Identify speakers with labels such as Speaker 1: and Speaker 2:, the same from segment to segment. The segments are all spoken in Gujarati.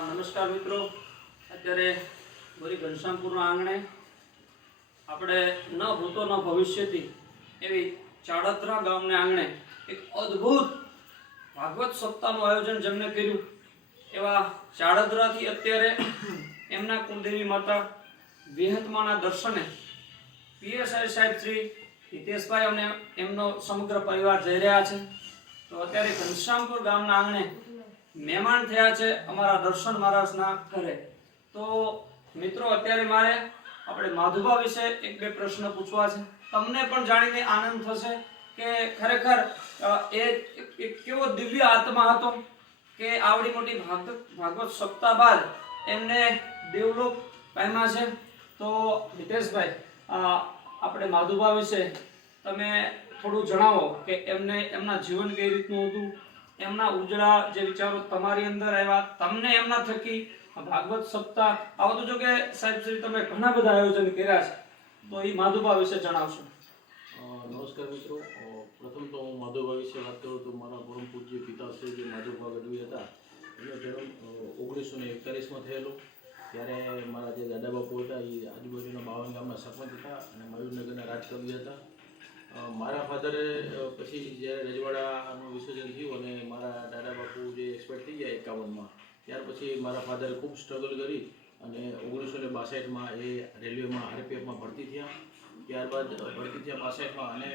Speaker 1: નમસ્કાર મિત્રો. અત્યારે બોરી ઘનશ્યામપુરના આંગણે આપણે ન ભૂતો ન ભવિષ્યથી એવી ચાડત્રા ગામને આંગણે એક અદ્ભુત ભાગવત સપ્તાહનું આયોજન જેમણે કર્યું, એવા ચાડત્રાથી અત્યારે એમના કુંડેવી માતા વિહંતમાના દર્શને પીએસઆઈ સાહેબ શ્રી હિતેશભાઈ અને એમનો સમગ્ર પરિવાર જઈ રહ્યા છે. તો અત્યારે ઘનશ્યામપુર ગામના આંગણે મહેમાન થયા છે અમારા દર્શન મહારાજના ઘરે. તો મિત્રો, અત્યારે મારે આપણે માધુબા વિશે એક બે પ્રશ્ન પૂછવા છે. તમને પણ જાણીને આનંદ થશે કે ખરેખર એ કેવો દિવ્ય આત્મા હતો કે આવડી મોટી ભાગવત ભાગવત સપ્તાહ બાદ એમને દેવલોક પહેમા છે. તો હિતેશભાઈ આપણે માધુબા વિશે તમે થોડું જણાવો કે એમને એમના જીવન કઈ રીતનું હતું? એમના ઉજળા જે વિચારો તમારી અંદર આવ્યા, તમને એમના થકી ભાગવત સપ્તાહ, આવો તો જો કે સાહેબ શ્રી તમે ઘણા બધા આયોજન કર્યા છે, તો એ માધુબા વિશે જણાવશો.
Speaker 2: નમસ્કાર મિત્રો. પ્રથમ તો હું માધુભા વિશે વાત કરું તો મારા પરમ પૂજ્ય પિતાશ્રી જે માધુભા ગઢવી હતા એનો જન્મ ઓગણીસો ને એકતાલીસમાં થયેલો. ત્યારે મારા જે દાદા બાપુ હતા, એ આજુબાજુના બાવન ગામના સરપંચ હતા અને મયુરનગરના રાજકવિ હતા. મારા ફાધરે પછી જ્યારે રજવાડાનું વિસર્જન થયું અને મારા દાદા બાપુ જે એક્સપર્ટ થઈ ગયા એકાવનમાં, ત્યાર પછી મારા ફાધરે ખૂબ સ્ટ્રગલ કરી અને ઓગણીસો ને બાસઠમાં એ રેલવેમાં, આરપીએફમાં ભરતી થયા. ત્યારબાદ ભરતી થયા બાસઠમાં અને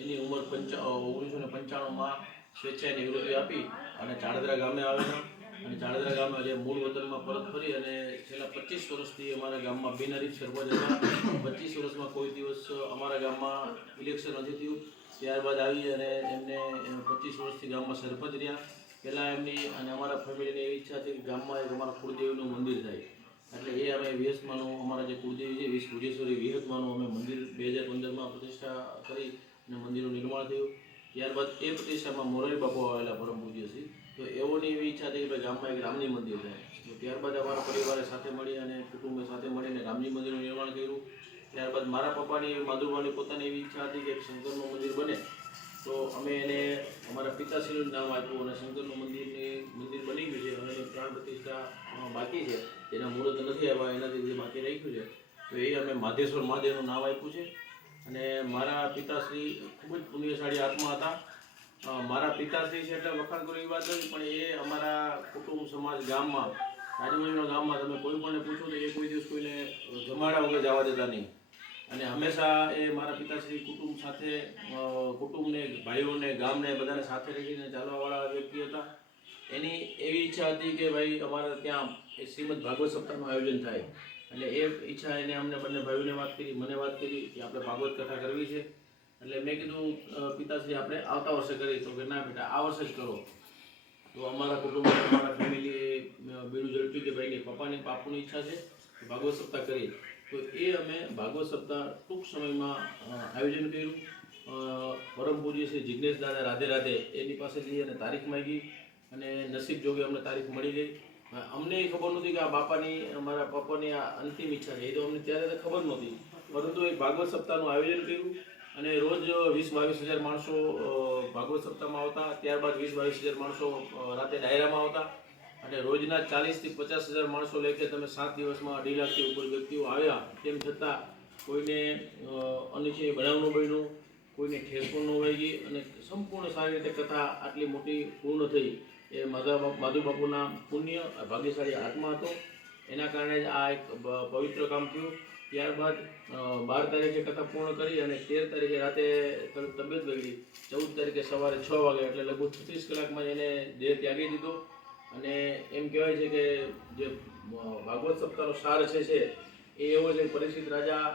Speaker 2: એની ઉંમર પંચા ઓગણીસો ને પંચાણુંમાં સ્વેચ્છાએ નિવૃત્તિ આપી અને ચાડદરા ગામે આવેલા. અને જાડેદરા ગામે જે મૂળ વતનમાં પરત ફરી અને છેલ્લા પચીસ વર્ષથી અમારા ગામમાં બિનહરીફ સરપંચ હતા. પચીસ વર્ષમાં કોઈ દિવસ અમારા ગામમાં ઇલેક્શન નથી થયું. ત્યારબાદ આવી અને એમને પચીસ વર્ષથી ગામમાં સરપંચ રહ્યા. પહેલાં એમની અને અમારા ફેમિલીની એવી ઈચ્છા હતી કે ગામમાં એક અમારા કુળદેવનું મંદિર થાય. એટલે એ અમે વિહતમાનું અમારા જે કુળદેવી છે વિશ ભુજેશ્વરી વિહતમાનું અમે મંદિર બે હજાર પંદરમાં પ્રતિષ્ઠા કરી અને મંદિરનું નિર્માણ થયું. ત્યારબાદ એ પ્રતિષ્ઠામાં મોરારી બાપુ આવેલા પરમ પૂજ્ય પૂજ્યશ્રી તો એવોની એવી ઈચ્છા હતી કે ગામમાં એક રામજી મંદિર થાય તો ત્યારબાદ અમારા પરિવારે સાથે મળી અને કુટુંબે સાથે મળીને રામજી મંદિરનું નિર્માણ કર્યું. ત્યારબાદ મારા પપ્પાની માધુરવાની પોતાની એવી ઈચ્છા હતી કે શંકરનું મંદિર બને. તો અમે એને અમારા પિતાશ્રીનું નામ આપ્યું અને શંકરનું મંદિરની, મંદિર બની ગયું છે. અને એની પ્રાણ પ્રતિષ્ઠા બાકી છે. એના મુહૂર્ત નથી આવ્યા, એનાથી જે બાકી રાખ્યું છે. તો એ અમે માધેશ્વર મહાદેવનું નામ આપ્યું છે. અને મારા પિતાશ્રી ખૂબ જ પુણ્યશાળી આત્મા હતા. મારા પિતાશ્રી છે એટલે વખાણ કરવી વાત નથી પણ એ અમારા કુટુંબ સમાજ ગામમાં આજુબાજુના ગામમાં તમે કોઈ પણ પૂછો તો એ કોઈ દિવસ કોઈને જમાડા વગર જવા દેતા નહીં. અને હંમેશા એ મારા પિતાશ્રી કુટુંબ સાથે કુટુંબને, ભાઈઓને, ગામને બધાને સાથે રહીને ચાલવાવાળા વ્યક્તિ હતા. એની એવી ઈચ્છા હતી કે ભાઈ અમારા ત્યાં શ્રીમદ ભાગવત સપ્તાહનું આયોજન થાય. એટલે એ ઈચ્છા એને અમને બંને ભાઈઓને વાત કરી, મને વાત કરી કે આપણે ભાગવત કથા કરવી છે. એટલે મેં કીધું પિતાશ્રી, આપણે આવતા વર્ષે કરી તો કે ના બેટા, આ વર્ષે જ કરો. તો અમારા કુટુંબ અમારા ફેમિલી બીડું ઝડપ્યું કે ભાઈ પપ્પાની પાપુની ઈચ્છા છે ભાગવત સપ્તાહ કરીએ. તો એ અમે ભાગવત સપ્તાહ ટૂંક સમયમાં આયોજન કર્યું. પરમ પૂજ્ય શ્રી જિજ્ઞેશ દાદા રાધે રાધે એની પાસે જઈ અને તારીખ માંગી અને નસીબ જોગે અમને તારીખ મળી ગઈ. અમને એ ખબર નહોતી કે આ બાપાની, અમારા પપ્પાની આ અંતિમ ઈચ્છા છે. એ તો અમને ત્યારે ખબર નહોતી. પરંતુ એક ભાગવત સપ્તાહનું આયોજન કર્યું. અને રોજ વીસ બાવીસ હજાર માણસો ભાગવત સપ્તાહમાં આવતા, ત્યારબાદ વીસ બાવીસ હજાર માણસો રાતે ડાયરામાં આવતા. અને રોજના ચાલીસથી પચાસ હજાર માણસો લેખે તમે સાત દિવસમાં અઢી લાખથી ઉપર વ્યક્તિઓ આવ્યા. તેમ છતાં કોઈને અનિચ્છે અનિચ્છનીય બનાવ બન્યું, કોઈને ઠેસ પણ ગઈ અને સંપૂર્ણ સારી રીતે કથા આટલી મોટી પૂર્ણ થઈ. એ માધા માધુ બાપુના પુણ્ય ભાગ્યશાળી આત્મા હતો. એના કારણે જ આ એક પવિત્ર કામ થયું. ત્યારબાદ બાર તારીખે કથા પૂર્ણ કરી અને તેર તારીખે રાતે તબિયત બગડી. ચૌદ તારીખે સવારે છ વાગે એટલે લગભગ છત્રીસ કલાકમાં એને દેહ ત્યાગી દીધો. અને એમ કહેવાય છે કે જે ભાગવત સપ્તાહનો સાર છે, એ એવો છે પરિચિત રાજા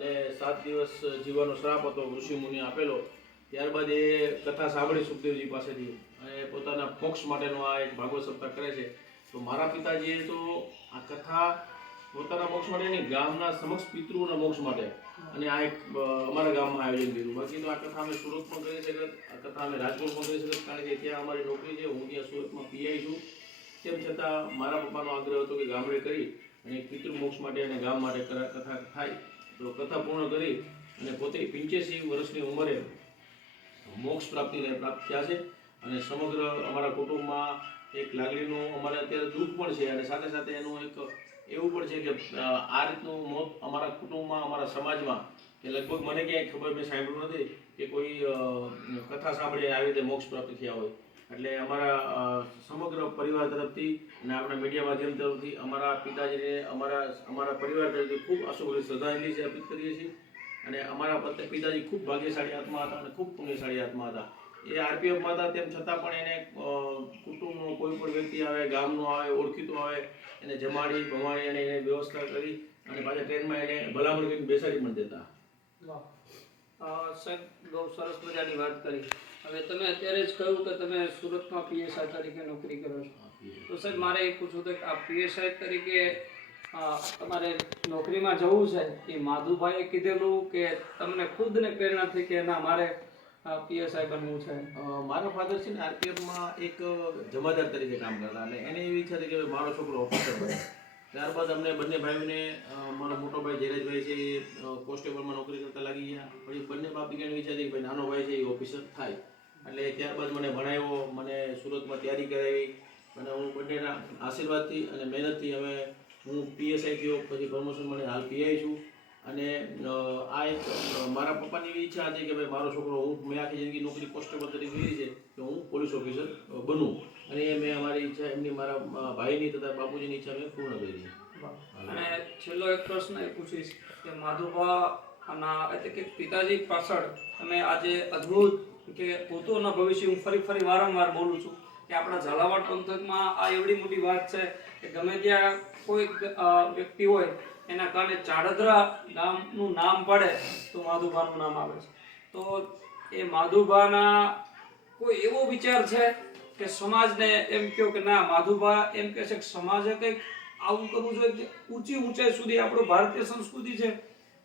Speaker 2: ને સાત દિવસ જીવવાનો શ્રાપ હતો, ઋષિ મુનિ આપેલો. ત્યારબાદ એ કથા સાંભળી સુખદેવજી પાસેથી અને પોતાના મોક્ષ માટેનો આ એક ભાગવત સપ્તાહ કરે છે. તો મારા પિતાજીએ તો આ કથા પોતાના મોક્ષ માટે નહીં, ગામના સમક્ષ પિતૃઓના મોક્ષ માટે. અને આ એક અમારા ગામમાં આયોજન કર્યું. બાકી તો આ કથા અમે સુરતમાં કરી શકત, આ કથા અમે રાજકોટ પણ કરી શકત, કારણ કે ત્યાં અમારી નોકરી છે, હું ત્યાં સુરતમાં પીઆઈ છું. તેમ છતાં મારા પપ્પાનો આગ્રહ હતો કે ગામડે કરી અને પિતૃ મોક્ષ માટે અને ગામ માટે કથા થાય. તો કથા પૂર્ણ કરી અને પોતે પંચ્યાસી વર્ષની ઉંમરે મોક્ષ પ્રાપ્તિને પ્રાપ્ત થયા છે. અને સમગ્ર અમારા કુટુંબમાં એક લાગણીનું અમારે અત્યારે દુઃખ પણ છે અને સાથે સાથે એનું એક એવું પણ છે કે આ રીતનું મોત અમારા કુટુંબમાં, અમારા સમાજમાં, કે લગભગ મને ક્યાંય ખબર મેં સાંભળ્યું નથી કે કોઈ કથા સાંભળી આવી રીતે મોક્ષ પ્રાપ્ત થયા હોય. એટલે અમારા સમગ્ર પરિવાર તરફથી અને આપણા મીડિયા માધ્યમ તરફથી અમારા પિતાજીને, અમારા અમારા પરિવાર તરફથી ખૂબ અશુભ શ્રદ્ધાંજલિ અર્પિત કરીએ છીએ. અને અમારા પત- પિતાજી ખૂબ ભાગ્યશાળી આત્મા હતા અને ખૂબ પુણ્યશાળી આત્મા હતા. એ આરપીએફમાં હતા તેમ છતાં પણ એને કુટુંબનો કોઈ પણ વ્યક્તિ આવે ગામનો આવે ઓળખીતો આવે એને જમાડી ભમાડી અને એને વ્યવસ્થા કરી અને પાછા ટ્રેનમાં એને ભલામણ કરીને બેસાડી પણ દેતા.
Speaker 1: સાહેબ બહુ સરસ મજાની વાત કરી. હવે તમે અત્યારે જ કહ્યું કે તમે સુરતમાં પીએસઆઈ તરીકે નોકરી કરો છો. તો સાહેબ મારે એ પૂછવું હતું કે આ પીએસઆઈ તરીકે તમારે નોકરીમાં જવું છે? એ માધુભાઈએ કીધેલું કે તમને ખુદને પ્રેરણા થઈ કે ના મારે પીએસઆઈ બનવું છે.
Speaker 2: મારા ફાધર છે ને આરપીએફમાં એક જમાદાર તરીકે કામ કરતા અને એને એવી ઈચ્છા હતી કે મારો છોકરો ઓફિસર બને. ત્યારબાદ અમને બંને ભાઈઓને મારો મોટો ભાઈ જયરાજભાઈ છે એ કોન્સ્ટેબલમાં નોકરી કરતા લાગી ગયા. પછી બંને બાપ દીકરાની ઈચ્છા હતી કે ભાઈ નાનો ભાઈ છે એ ઓફિસર થાય. એટલે ત્યારબાદ મને ભણાવ્યો, મને સુરતમાં તૈયારી કરાવી. અને હું બંનેના આશીર્વાદથી અને મહેનતથી હવે હું પીએસઆઈ થયો. પછી પ્રમોશન મને હાલ પીઆઈ છું. અને આ એક મારા પપ્પાની એવી ઈચ્છા હતી કે ભાઈ મારો છોકરો હું, મેં આખી જિંદગી નોકરી કોન્સ્ટેબલ તરીકે કરી છે કે હું પોલીસ ઓફિસર બનું. અને એ મેં અમારી ઈચ્છા, એમની મારા ભાઈની તથા બાપુજીની ઈચ્છા મેં પૂર્ણ કરી
Speaker 1: અને છેલ્લો એક પ્રશ્ન એ પૂછીશ કે માધુભા ના એટલે કે પિતાજી પાછળ તમે આજે અદ્ભુત કે ભૂતોના ભવિષ્ય હું ફરી ફરી વારંવાર બોલું છું કે આપણા ઝાલાવાડ પંથકમાં આ એવડી મોટી વાત છે કે ગમે ત્યાં કોઈ વ્યક્તિ હોય, એના કારણે ચાડદરા ગામનું નામ પડે, તો માધુભાનું નામ આવે છે. તો એ માધુભાના કોઈ એવો વિચાર છે કે સમાજને એમ કહો કે ના, માધુભા એમ કહે છે કે સમાજે કંઈક આવું કરવું જોઈએ ઊંચી ઊંચાઈ સુધી આપણો ભારતીય સંસ્કૃતિ છે.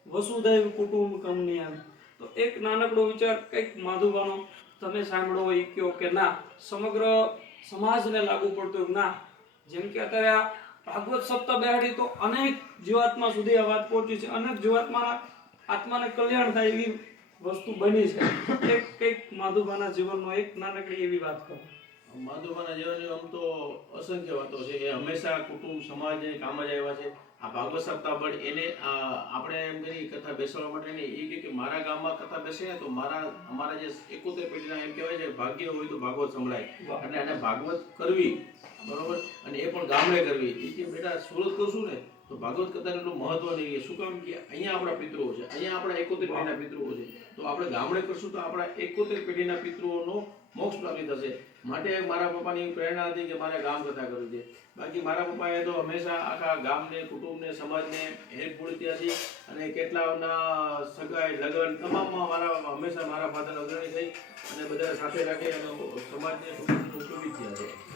Speaker 1: વસુધૈવ કુટુંબકમની આવે તો એક નાનકડો વિચાર કંઈક માધુભાનો, તમે સાંભળો હોય કહો કે ના, સમગ્ર સમાજને લાગુ પડતું ના. જેમ કે અત્યારે આ ભાગવત સપ્તાહ બેહાડી તો અનેક જીવાત્મા સુધી આ વાત પહોંચી છે. અનેક જીવાત્માના આત્માને કલ્યાણ થાય એવી વસ્તુ બની છે. એક કંઈક માધુભાના જીવનનો એક નાનકડી એવી વાત કરો.
Speaker 2: માધુભાના જીવનની આમ તો અસંખ્ય વાતો છે. એ હંમેશા કુટુંબ સમાજ કામ જ આવ્યા છે. આ ભાગવત સપ્તાહ પણ એને આપણે એમ કરી કથા બેસાડવા માટે નહીં. એ કે મારા ગામમાં કથા બેસે ને તો મારા અમારા જે એકોતેર પેઢીના એમ કહેવાય છે ભાગ્ય હોય તો ભાગવત સંભળાય.
Speaker 1: અને
Speaker 2: એટલે એને ભાગવત કરવી બરોબર? અને એ પણ ગામડે કરવી કે બેટા, સુરત કરશું ને? તો ભાગવત કથાને એટલું મહત્વ નહીં. શું કામ કે અહીંયા આપણા પિતૃઓ છે. અહીંયા આપણા એકોતેર પેઢીના પિતૃઓ છે. તો આપણે ગામડે કરશું તો આપણા એકોતેર પેઢીના પિતૃઓનો મોક્ષ પ્રાપ્તિ થશે. માટે મારા પપ્પાની પ્રેરણા હતી કે મારે ગામ કથા કરવી છે. બાકી મારા પપ્પાએ તો હંમેશા આખા ગામને, કુટુંબને, સમાજને હેલ્પફુલ હતી અને કેટલાના સગાઈ લગ્ન, તમામમાં મારા હંમેશા મારા ફાધર અગ્રણી થઈ અને બધા સાથે રાખી અને સમાજને ઉપયોગી થયા છે.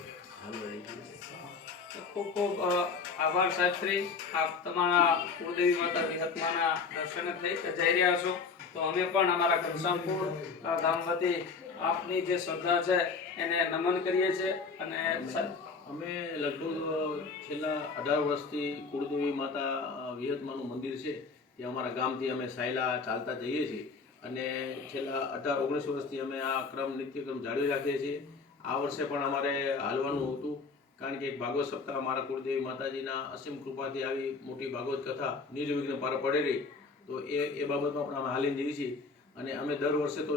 Speaker 1: ખૂબ ખૂબ આભાર શાસ્ત્રી આપ તમારા કુળદેવી માતા વિહતમાના દર્શન થઈ જઈ રહ્યા છો. તો અમે પણ અમારા ઘનશ્યામપુર ગામ વતી આપની જે શ્રદ્ધા છે એને નમન કરીએ છીએ અને
Speaker 2: અમે લગભગ છેલ્લા અઢાર વર્ષથી કુળદેવી માતા વિહત્માનું મંદિર છે. તે અમારા ગામથી અમે સાયલા ચાલતા જઈએ છીએ. અને છેલ્લા અઢાર, ઓગણીસ વર્ષથી અમે આ ક્રમ, નિત્યક્રમ જાળવી રાખીએ છીએ. આ વર્ષે પણ અમારે હાલવાનું હતું. કારણ કે એક ભાગવત સપ્તાહ મારા કુળદેવી માતાજીના અસીમ કૃપાથી આવી મોટી ભાગવત કથા નિર્વિઘ્ન પાર પડે રહી તો એ એ બાબતમાં પણ અમે હાલીને જઈએ છીએ. અને અમે દર વર્ષે તો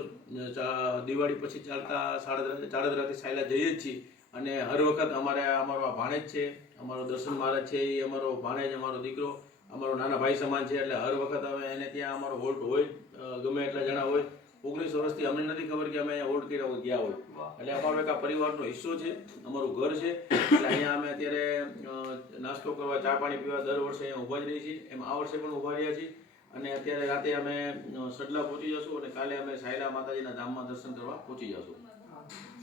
Speaker 2: દિવાળી પછી ચાલતા સાડત્રા ચાડત્રાથી સાયલા જઈએ જ છીએ. અને હર વખત અમારે, અમારો આ ભાણેજ છે, અમારો દર્શન મહારાજ છે, એ અમારો ભાણેજ, અમારો દીકરો, અમારો નાના ભાઈ સમાન છે. એટલે હર વખત અમે એને ત્યાં અમારો હોલ્ટ હોય ગમે એટલા જણા હોય ઓગણીસ વર્ષથી અમને નથી ખબર કે અમે અહીંયા હોલ્ડ કર્યા હોય ગયા હોય. એટલે અમારો એક આ પરિવારનો હિસ્સો છે અમારું ઘર છે. એટલે અહીંયા અમે અત્યારે નાસ્તો કરવા ચા પાણી પીવા દર વર્ષે અહીંયા ઊભા જ રહીએ છીએ. એમ આ વર્ષે પણ ઊભા રહ્યા છીએ. અને અત્યારે રાતે અમે સડલા પહોંચી જશું અને કાલે અમે સાયલા માતાજીના ધામમાં દર્શન કરવા પહોંચી જશું.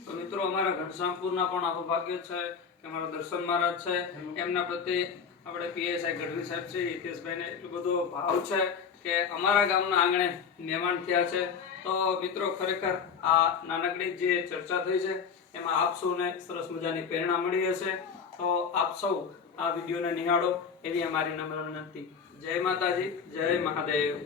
Speaker 1: તો મિત્રો અમારા ઘનશ્યામપુરના પણ આખો ભાગ્ય છે કે અમારા દર્શન મહારાજ છે. એમના પ્રત્યે આપણે પીએસઆઈ ગઢવી સાહેબ છે હિતેશભાઈને એટલો બધો ભાવ છે કે અમારા ગામના આંગણે મહેમાન થયા છે. તો મિત્રો, ખરેખર આ નાનકડી જે ચર્ચા થઈ છે, એમાં આપ સૌને સરસ મજાની પ્રેરણા મળી હશે. તો આપ સૌ આ વિડીયોને નિહાળો એવી અમારી નમ્ર વિનંતી. જય માતાજી, જય મહાદેવ.